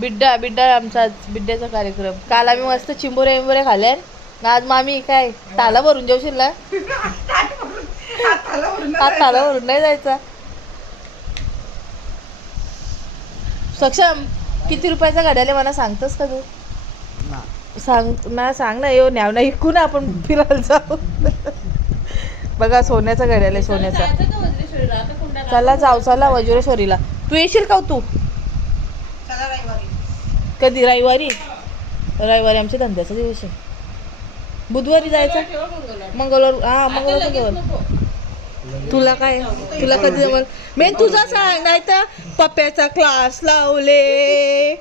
बिड्डा बिड्डा आमचा आज बिड्ड्याचा कार्यक्रम. काल आम्ही मस्त चिंबोरे विंबोरे खाल्ले आज मामी काय ताला भरून जेवशील ना हात ताला भरून नाही जायचा. सक्षम किती रुपयाचा घड्याले मला सांगतोस का तू? सांग ना सांग ना येऊ न्याव ना इकू ना आपण फिरायला जाऊ. बघा सोन्याचा घड्याल सोन्याचा. चला जाऊ चला वज्रेश्वरीला. तू येशील का हो तू? कधी? रविवारी. रविवारी आमच्या धंद्याचा दिवस आहे. बुधवारी जायचं? मंगळवार हा मंगळवार मंगळवार. तुला काय? तुला कधी जमल? मेन तुझा सांग नाही तर पप्प्याचा क्लास लावले.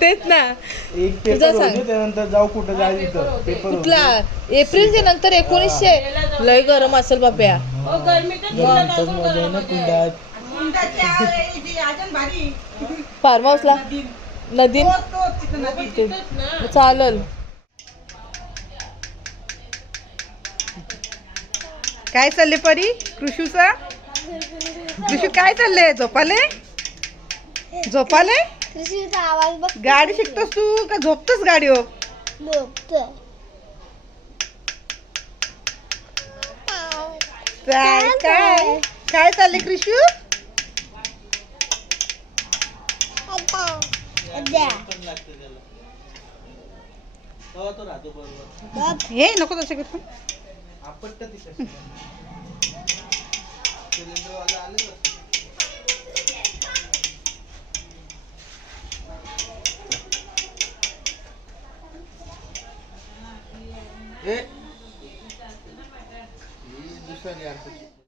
तेच ना. एक तुझं सांग. त्यानंतर जाऊ कुठं जायचं. कुठला एप्रिलच्या नंतर एकोणीसशे. लय गरम असेल पप्प्या फार्म हाऊसला नदीन चालल. काय चालले परी? कृषूचा? कृषू काय चाललंय? झोपाले? झोपाले? आवाज गाडी शिकतोस तू का झोपतोस झोपतोय. काय काय? काय चालले कृषू? द्या. हे नको तसं घेतो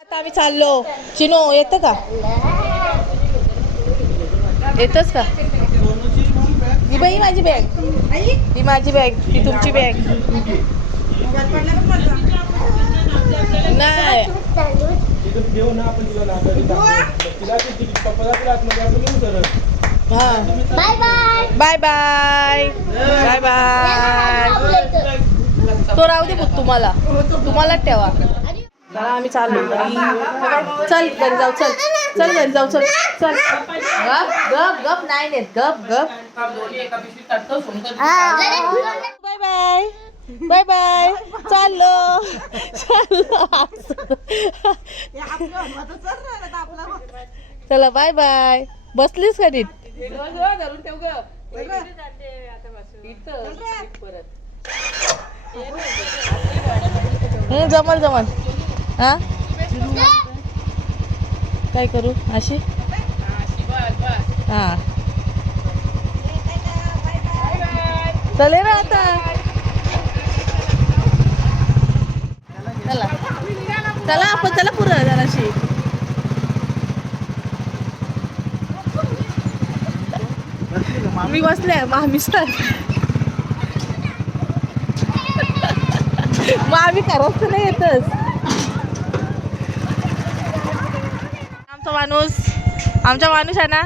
आता आम्ही चाललो. चिनो येतं का? येतच का? बाई माझी बॅग ही माझी बॅग ही तुमची बॅग नाही. हा. Bye bye bye bye bye bye तो राहू दे तुम्हाला. तुम्हाला ठेवा. चला आम्ही चाललो. घरी चल घरी जाऊ. चल. चल घरी जाऊ. चल. चल. गप गप गप. नाही नेत. गप गप. Bye bye. Bye bye. चाललो. चाललो. चला बाय बाय. बसलीस का नीट? हं, जमल जमल. हा? काय करू? अशी? हा. चले ना आता. चला. चला आपण चला पुरं जराशी. मी बसले मामी सर. मामी करत नाही येतच. आमचा माणूस आमचा माणूस आहे ना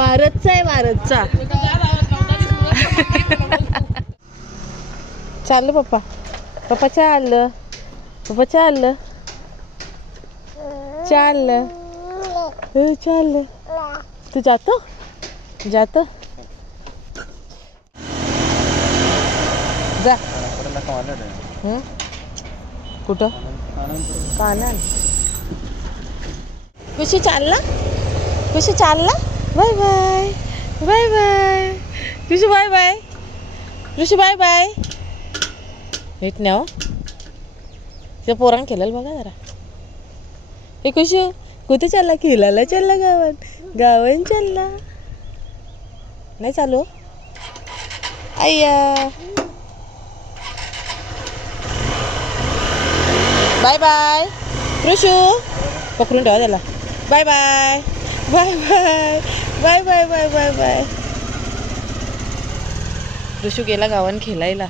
भारतचा आहे भारतचा चाललं पप्पा. पप्पा चाललं पप्पा चाललं चाललं हो, चाललं तू जातो? जातो. जा. हं? कुठं? कानान. खुशी चालला? कशी चालला? Bye bye. Bye bye. Khushi bye bye. Rishi bye bye. भेट नाही हो. त्या पोरांग केलेलं बघा जरा. हे खुशी कुठे चालला? खेळायला चालला गावात. गावात चालला. नाही चालू हो. अय्या बाय बाय. ऋषू पकडून ठेवा त्याला. Bye bye. Bye bye. Bye bye bye bye bye. Rishu गेला गावान खेळायला